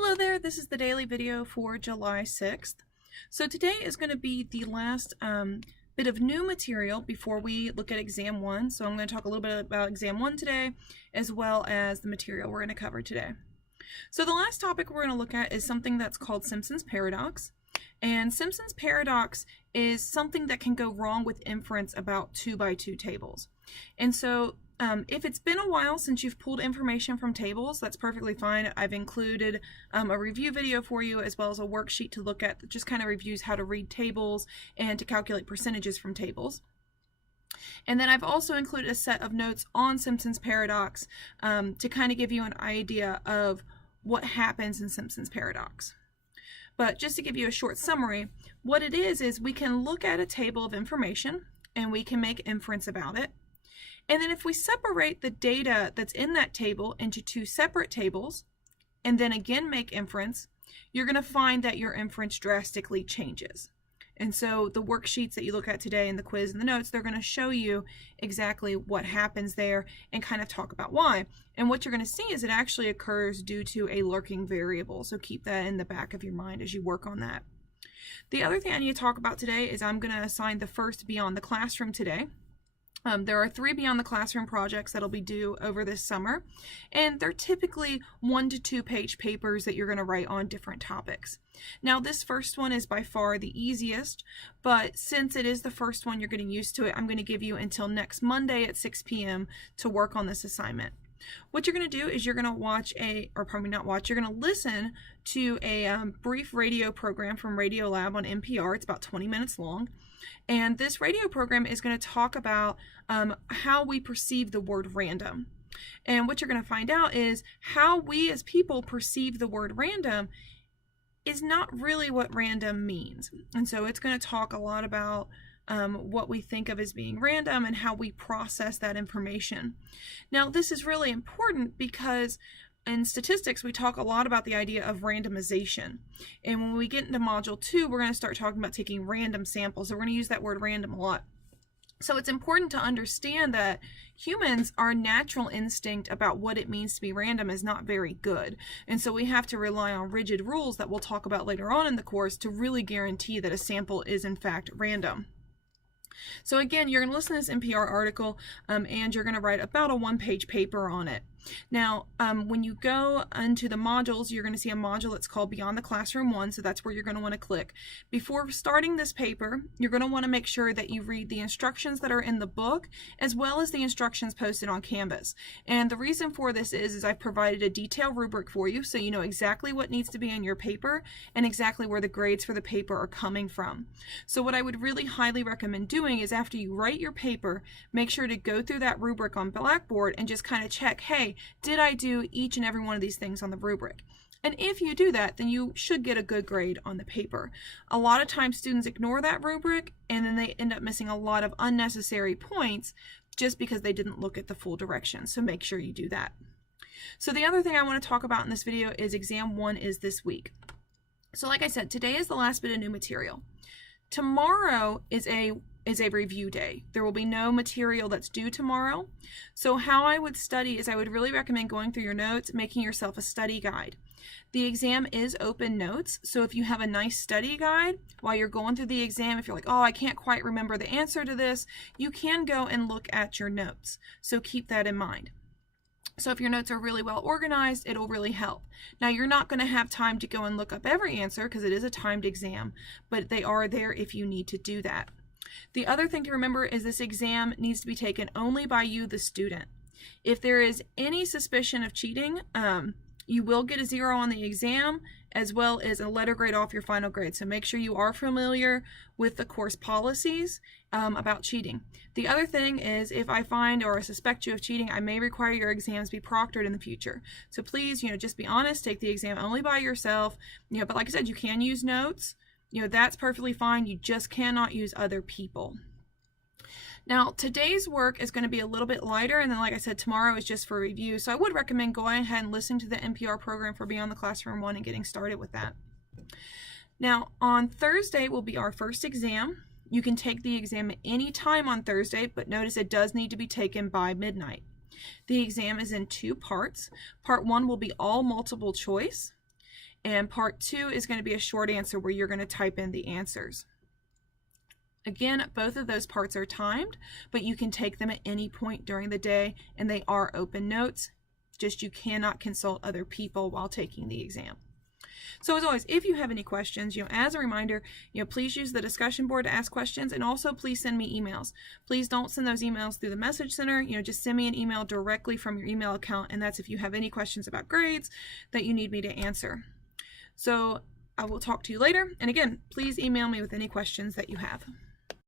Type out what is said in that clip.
Hello there, this is the daily video for July 6th. So today is going to be the last bit of new material before we look at Exam 1. So I'm going to talk a little bit about Exam 1 today, as well as the material we're going to cover today. So the last topic we're going to look at is something that's called Simpson's paradox. And Simpson's paradox is something that can go wrong with inference about 2x2 tables. And so if it's been a while since you've pulled information from tables, that's perfectly fine. I've included a review video for you, as well as a worksheet to look at that just kind of reviews how to read tables and to calculate percentages from tables. And then I've also included a set of notes on Simpson's paradox to kind of give you an idea of what happens in Simpson's paradox. But just to give you a short summary, what it is we can look at a table of information and we can make inference about it. And then if we separate the data that's in that table into two separate tables, and then again make inference, you're going to find that your inference drastically changes. And so the worksheets that you look at today and the quiz and the notes, they're going to show you exactly what happens there and kind of talk about why. And what you're going to see is it actually occurs due to a lurking variable. So keep that in the back of your mind as you work on that. The other thing I need to talk about today is I'm going to assign the first Beyond the Classroom today. There are 3 Beyond the Classroom projects that'll be due over this summer, and they're typically 1 to 2 page papers that you're going to write on different topics. Now this first one is by far the easiest, but since it is the first one, you're getting used to it. I'm going to give you until next Monday at 6 p.m. to work on this assignment. What you're going to do is you're going to watch you're going to listen to a brief radio program from Radio Lab on NPR. It's about 20 minutes long. And this radio program is going to talk about how we perceive the word random. And what you're going to find out is how we as people perceive the word random is not really what random means. And so it's going to talk a lot about what we think of as being random and how we process that information. Now, this is really important because in statistics, we talk a lot about the idea of randomization. And when we get into Module 2, we're going to start talking about taking random samples. So we're going to use that word random a lot. So it's important to understand that humans, our natural instinct about what it means to be random is not very good. And so we have to rely on rigid rules that we'll talk about later on in the course to really guarantee that a sample is in fact random. So again, you're going to listen to this NPR article and you're going to write about a 1-page paper on it. Now, when you go into the modules, you're going to see a module that's called Beyond the Classroom 1, so that's where you're going to want to click. Before starting this paper, you're going to want to make sure that you read the instructions that are in the book, as well as the instructions posted on Canvas. And the reason for this is I've provided a detailed rubric for you, so you know exactly what needs to be in your paper and exactly where the grades for the paper are coming from. So what I would really highly recommend doing is after you write your paper, make sure to go through that rubric on Blackboard and just kind of check, hey, did I do each and every one of these things on the rubric? And if you do that, then you should get a good grade on the paper. A lot of times students ignore that rubric and then they end up missing a lot of unnecessary points just because they didn't look at the full direction. So make sure you do that. So the other thing I want to talk about in this video is Exam 1 is this week. So like I said, today is the last bit of new material. Tomorrow is a review day. There will be no material that's due tomorrow. So how I would study is I would really recommend going through your notes, making yourself a study guide. The exam is open notes, so if you have a nice study guide while you're going through the exam, if you're like, oh, I can't quite remember the answer to this, you can go and look at your notes. So keep that in mind. So if your notes are really well organized, it'll really help. Now, you're not going to have time to go and look up every answer because it is a timed exam, but they are there if you need to do that. The other thing to remember is this exam needs to be taken only by you, the student. If there is any suspicion of cheating, you will get a 0 on the exam as well as a letter grade off your final grade. So make sure you are familiar with the course policies about cheating. The other thing is if I find or suspect you of cheating, I may require your exams be proctored in the future. So please, just be honest, take the exam only by yourself. But like I said, you can use notes. That's perfectly fine. You just cannot use other people. Now, today's work is going to be a little bit lighter, and then like I said, tomorrow is just for review. So I would recommend going ahead and listening to the NPR program for Beyond the Classroom 1 and getting started with that. Now, on Thursday will be our first exam. You can take the exam at any time on Thursday, but notice it does need to be taken by midnight. The exam is in 2 parts. Part 1 will be all multiple choice. And part 2 is going to be a short answer where you're going to type in the answers. Again, both of those parts are timed, but you can take them at any point during the day, and they are open notes. Just you cannot consult other people while taking the exam. So as always, if you have any questions, as a reminder, please use the discussion board to ask questions, and also please send me emails. Please don't send those emails through the message center. Just send me an email directly from your email account, and that's if you have any questions about grades that you need me to answer. So I will talk to you later, and again, please email me with any questions that you have.